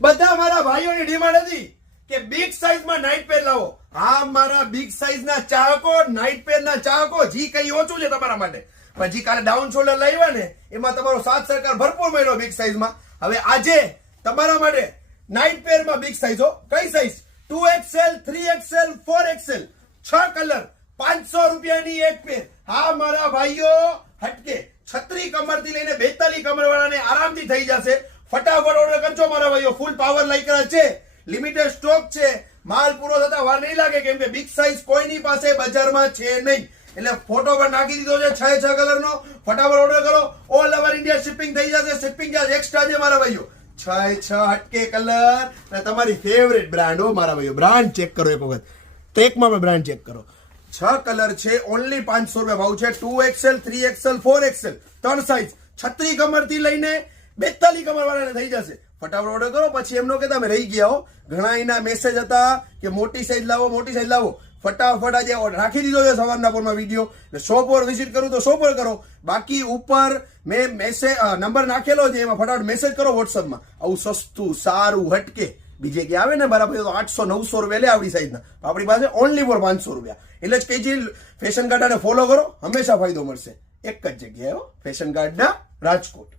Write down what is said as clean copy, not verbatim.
બધા મારા ભાઈઓની ડિમાન્ડ હતી કે બિગ સાઈઝમાં નાઇટ પેર લાવો. હા, મારા બિગ સાઈઝના ચાહકો, નાઇટ પેરના ચાહકો, જી કઈ ઓછું છે તમારા માટે, પણ જી કાલે ડાઉન શોલ્ડર લાવ્યા ને એમાં તમારો સાથ સરકાર ભરપૂર મળ્યો બિગ સાઈઝમાં. હવે આજે તમારા માટે નાઇટ પેરમાં બિગ સાઈઝો, કઈ size? 2XL, 3XL, 4XL, 6 colour, 500 રૂપિયાની એક પેર. હા મારા ભાઈઓ, હટકે 36 કમરથી લઈને 42 કમર વાળાને આરામથી થઈ જશે. ફટાફટ ઓર્ડર કરજો મારા ભાઈઓ. ફૂલ પાવર લાઈકરા છે, લિમિટેડ સ્ટોક છે, માલ પૂરો થતા વાર નહીં લાગે, કેમ કે બિગ સાઈઝ કોઈની પાસે બજારમાં છે નહીં. એટલે ફોટો પર નાખી દીધો છે 6 કલરનો. ફટાફટ ઓર્ડર કરો. ઓલ ઓવર ઇન્ડિયા શિપિંગ થઈ જશે. શિપિંગ ચાર્જ એક્સ્ટ્રા છે મારા ભાઈઓ. 6 હટકે કલર અને તમારી ફેવરેટ બ્રાન્ડ. હો મારા ભાઈઓ, બ્રાન્ડ ચેક કરો એક વખત, ટેકમાં પણ બ્રાન્ડ ચેક કરો. 6 કલર છે, ઓનલી 500 રૂપિયા ભાવ છે. 2XL, 3XL, 4XL, 3 સાઈઝ, 36 કમરથી લઈને 42 કમર વાળાને થઈ જશે. ફટાફટ ઓર્ડર કરો. પછી એમ નો કે તમે રહી ગયા હો. ઘણા એના મેસેજ હતા કે મોટી સાઈઝ લાવો, મોટી સાઈઝ લાવો. ફટાફટ આજે રાખી દીધો છે સવારના પોરમાં વિડીયો. શોપ પર વિઝિટ કરું તો શોપ પર કરો. બાકી ઉપર મેં મેસેજ નંબર નાખેલો છે, એમાં ફટાફટ મેસેજ કરો વોટ્સઅપમાં. આવું સસ્તું સારું હટકે બીજે કે આવે ને બરાબર તો 800-900 રૂપિયા લે આવડી સાઈઝના. આપણી પાસે ઓનલી ફોર 500 રૂપિયા. એટલે જ કઈ છે, ફેશન ગાર્ડને ફોલો કરો, હંમેશા ફાયદો મળશે. એક જ જગ્યાએ ફેશન ગાર્ડના રાજકોટ.